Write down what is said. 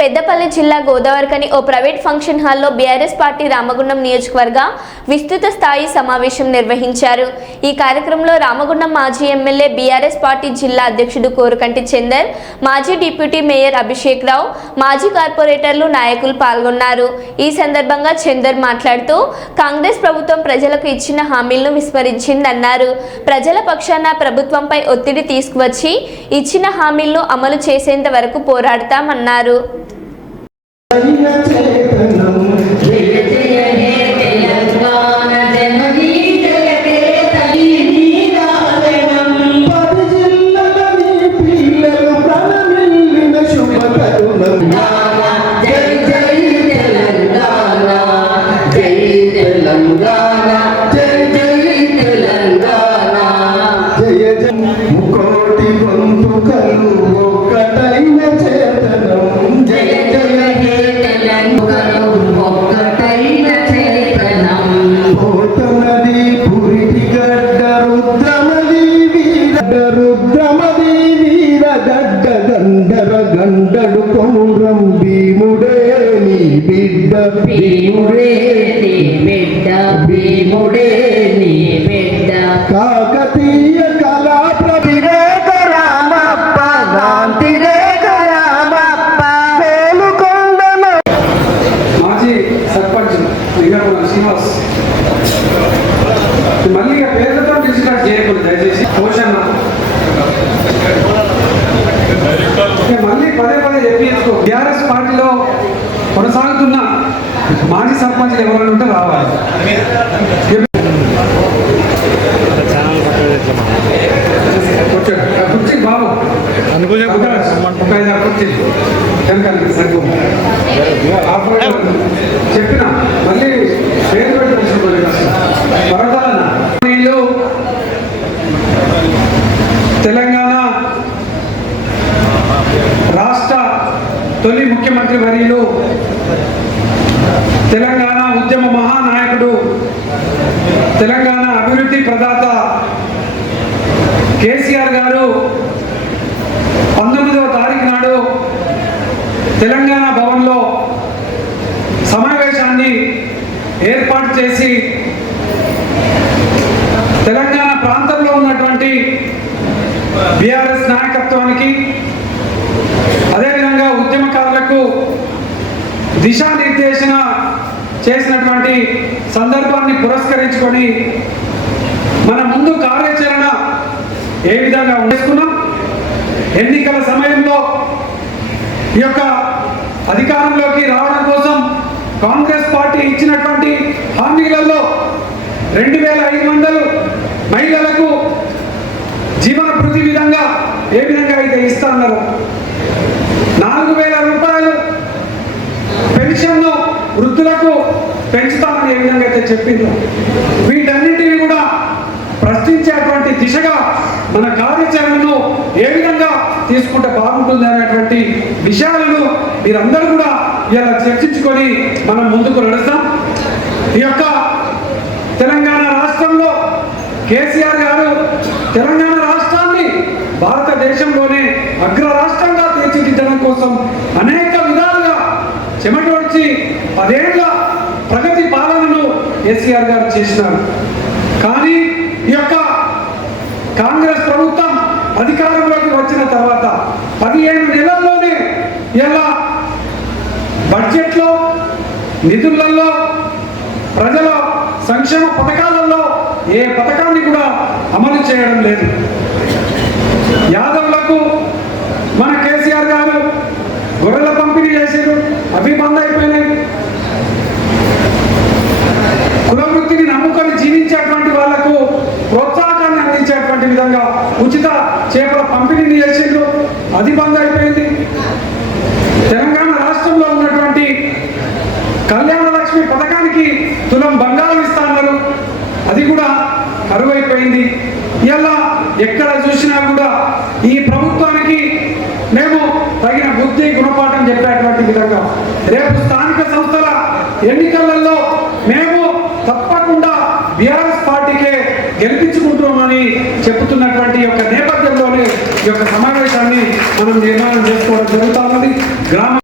పెద్దపల్లి జిల్లా గోదావరికని ఓ private function హాల్లో BRS party Ramagundam నియోజకవర్గ విస్తృత స్థాయి సమావేశం నిర్వహించారు। ఈ కార్యక్రమంలో రామగుండం మాజీ ఎమ్మెల్యే బీఆర్ఎస్ పార్టీ జిల్లా అధ్యక్షుడు కోరుకంటి చందర్, మాజీ డిప్యూటీ మేయర్ అభిషేక్ రావు, మాజీ కార్పొరేటర్లు నాయకులు పాల్గొన్నారు। ఈ సందర్భంగా చందర్ మాట్లాడుతూ కాంగ్రెస్ ప్రభుత్వం ప్రజలకు ఇచ్చిన హామీలను విస్మరించిందన్నారు। ప్రజల పక్షాన ప్రభుత్వంపై ఒత్తిడి తీసుకువచ్చి ఇచ్చిన హామీలను అమలు చేసేంత వరకు పోరాడతామన్నారు। గండడు కొమురం భీముడే నీ బిడ్డ, భీముడే నీ బిడ్డ, భీముడే నీ బిడ్డ। కాకతీయ కళా ప్రవివేక రామప్ప, గాంధీ రేఖ రామప్ప, వేలుకొండన మాజీ సర్పంచ్ శ్రీనివాస్ మళ్ళీ పేర్లతో డిస్కస్ చేయకూడదు దయచేసి। పోషణ మళ్ళీ పదే పదే చెప్పించుకో। టీఆర్ఎస్ పార్టీలో కొనసాగుతున్న మాజీ సర్పంచ్లు ఎవరైనా ఉంటే రావాలి। కుర్చీ బాబు చెప్పిన మళ్ళీ పేరు పెట్టి తెలంగాణ రాష్ట్ర తొలి ముఖ్యమంత్రి వర్యులు, తెలంగాణ ఉద్యమ మహానాయకుడు, తెలంగాణ అభివృద్ధి ప్రదాత కేసీఆర్ గారు 19వ తారీఖు నాడు తెలంగాణ భవన్లో సమావేశాన్ని ఏర్పాటు చేసి తెలంగాణ ప్రాంతంలో ఉన్నటువంటి బీఆర్ఎస్ నాయకత్వానికి, అదేవిధంగా ఉద్యమకారులకు దిశానిర్దేశన చేసినటువంటి సందర్భాన్ని పురస్కరించుకొని మన ముందు కార్యాచరణ ఏ విధంగా ఉండేసుకున్నాం, ఎన్నికల సమయంలో ఈ యొక్క అధికారంలోకి రావడం కోసం కాంగ్రెస్ పార్టీ ఇచ్చినటువంటి హామీలలో 2500 మహిళలకు జీవన భృతి విధంగా ఏ విధంగా అయితే ఇస్తున్నారు, 4000 రూపాయలు పెన్షన్ను వృద్ధులకు పెంచుతామని ఏ విధంగా అయితే చెప్పిందో, వీటన్నింటినీ కూడా ప్రశ్నించేటువంటి దిశగా మన కార్యాచరణను ఏ విధంగా తీసుకుంటే బాగుంటుంది అనేటువంటి విషయాలను మీరందరూ కూడా ఇలా చర్చించుకొని మనం ముందుకు నడుస్తాం। ఈ యొక్క తెలంగాణ రాష్ట్రంలో కేసీఆర్ గారు తెలంగాణ రాష్ట్రాన్ని భారతదేశంలోనే అగ్ర రాష్ట్రంగా తీర్చిదిద్దడం కోసం అనేక విధాలుగా చెమటోడ్చి 10 ఏళ్ల ప్రగతి పాలనను కేసీఆర్ గారు చేసినారు। కానీ ఈ యొక్క కాంగ్రెస్ ప్రభుత్వం అధికారంలోకి వచ్చిన తర్వాత 15 నెలల్లోనే ఇలా బడ్జెట్లో, నిధులలో, ప్రజల సంక్షేమ పథకాలలో ఏ పథకాన్ని కూడా అమలు చేయడం లేదు। యాదవులకు మన కేసీఆర్ గారు గొర్రెల పంపిణీ చేశారు, అవి బంద్ అయిపోయినాయి। కుల వృత్తిని నమ్ముకొని జీవించేటువంటి వాళ్లకు ప్రోత్సాహాన్ని అందించేటువంటి విధంగా ఉచిత చేపల పంపిణీని చేసిండ్రు, అది బంద్ అయిపోయింది। తెలంగాణ రాష్ట్రంలో ఉన్నటువంటి కళ్యాణ లక్ష్మి పథకానికి తులం బంగారం ఇస్తున్నారు, అది కూడా కరువైపోయింది। ఇలా ఎక్కడ చూసినా కూడా ఈ ప్రభుత్వానికి మేము తగిన బుద్ధి గుణపాఠం చెప్పేటువంటి విధంగా రేపు స్థానిక సంస్థల ఎన్నికలలో మేము తప్పకుండా బీఆర్ఎస్ పార్టీకే గెలిపించుకుంటున్నామని చెప్తున్నటువంటి యొక్క నేపథ్యంలోనే ఈ యొక్క సమావేశాన్ని మనం నిర్మాణం చేసుకోవడం జరుగుతా ఉన్నది। గ్రామ